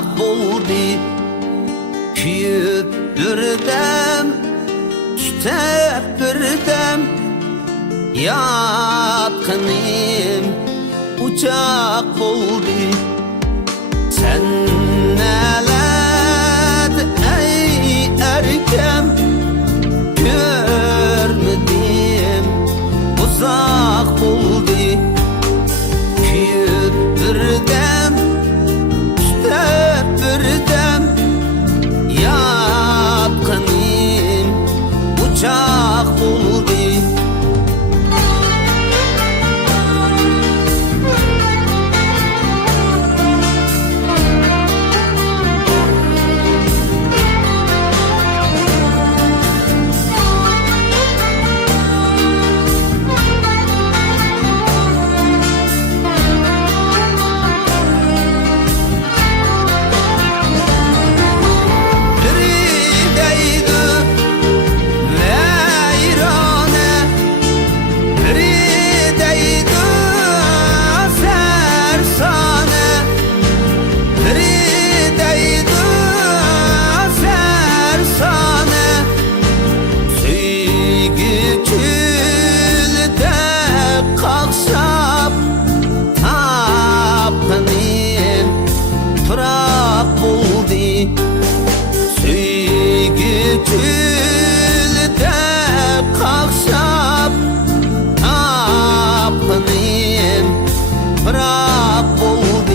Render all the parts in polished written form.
pichak bo'ldi. Kuyib birdam, tutab birdam, yaqinim uchoq bo'ldi. Sen neler ey erkem, görmedim uzak oldu. Kuyup birdem, tutab birdem, yaqinim uchoq oldu. Tülde kalkşap tapınayım bırak oldu.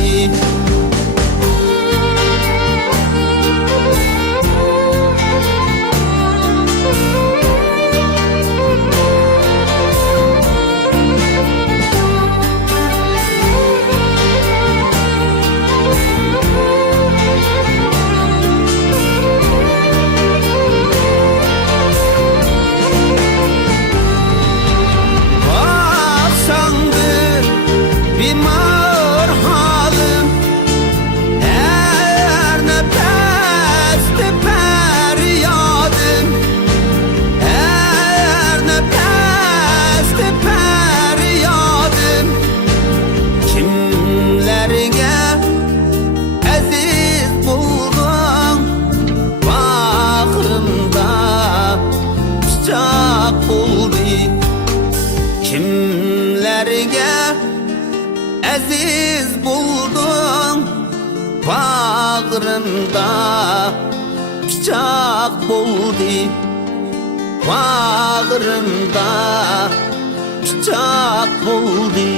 Bimar halim, her nefeste feryadım, her nefeste feryadım. Kimlerge aziz buldum, bağrımda çiçek oldu. Kimlerge aziz buldum, bağrımda pichak bo'ldi. Bağrımda pichak bo'ldi.